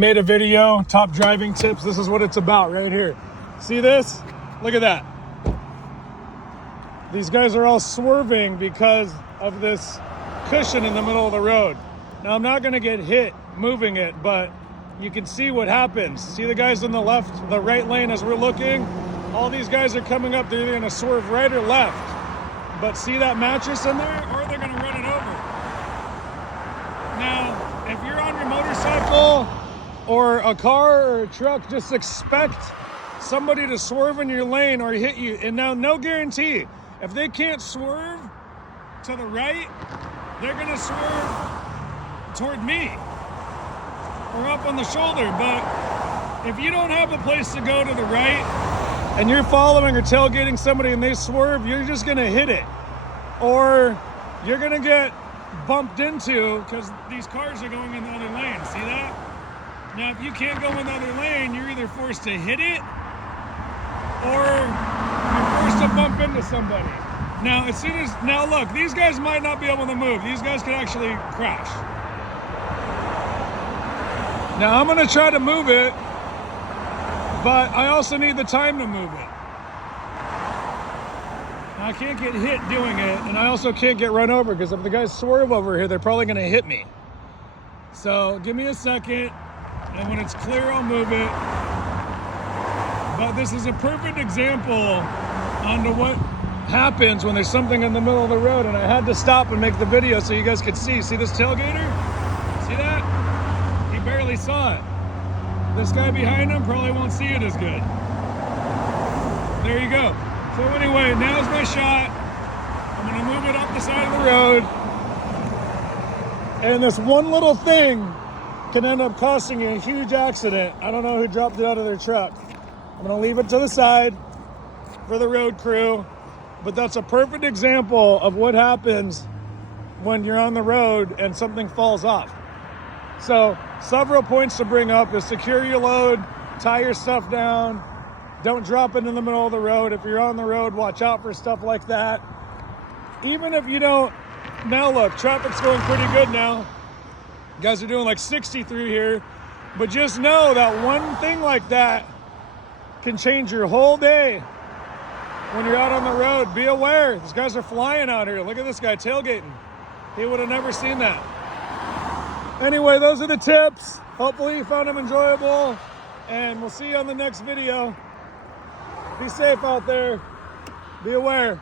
Made a video, top driving tips. This is what it's about right here. See this? Look at that. These guys are all swerving because of this cushion in the middle of the road. Now I'm not gonna get hit moving it, but you can see what happens. See the guys on the left, the right lane as we're looking? All these guys are coming up, they're either gonna swerve right or left. But see that mattress in there? Or they're gonna run it over. Now, if you're on your motorcycle, or a car or a truck, just expect somebody to swerve in your lane or hit you. And now, no guarantee. If they can't swerve to the right, they're gonna swerve toward me or up on the shoulder. But if you don't have a place to go to the right and you're following or tailgating somebody and they swerve, you're just gonna hit it. Or you're gonna get bumped into because these cars are going in the other lane. See that? Now, if you can't go in the other lane, you're either forced to hit it or you're forced to bump into somebody. Now, now look, these guys might not be able to move. These guys could actually crash. Now, I'm gonna try to move it, but I also need the time to move it. Now, I can't get hit doing it, and I also can't get run over because if the guys swerve over here, they're probably gonna hit me. So give me a second. And when it's clear, I'll move it. But this is a perfect example onto what happens when there's something in the middle of the road. And I had to stop and make the video so you guys could see. See this tailgater? See that? He barely saw it. This guy behind him probably won't see it as good. There you go. So anyway, now's my shot. I'm gonna move it up the side of the road. And this one little thing can end up costing you a huge accident. I don't know who dropped it out of their truck. I'm gonna leave it to the side for the road crew, but that's a perfect example of what happens when you're on the road and something falls off. So several points to bring up is secure your load, tie your stuff down, don't drop it in the middle of the road. If you're on the road, watch out for stuff like that. Even if you don't, now look, traffic's going pretty good now. You guys are doing like 60 through here, but just know that one thing like that can change your whole day when you're out on the road. Be aware, these guys are flying out here. Look at this guy tailgating. He would have never seen that. Anyway, those are the tips. Hopefully you found them enjoyable, and we'll see you on the next video. Be safe out there. Be aware.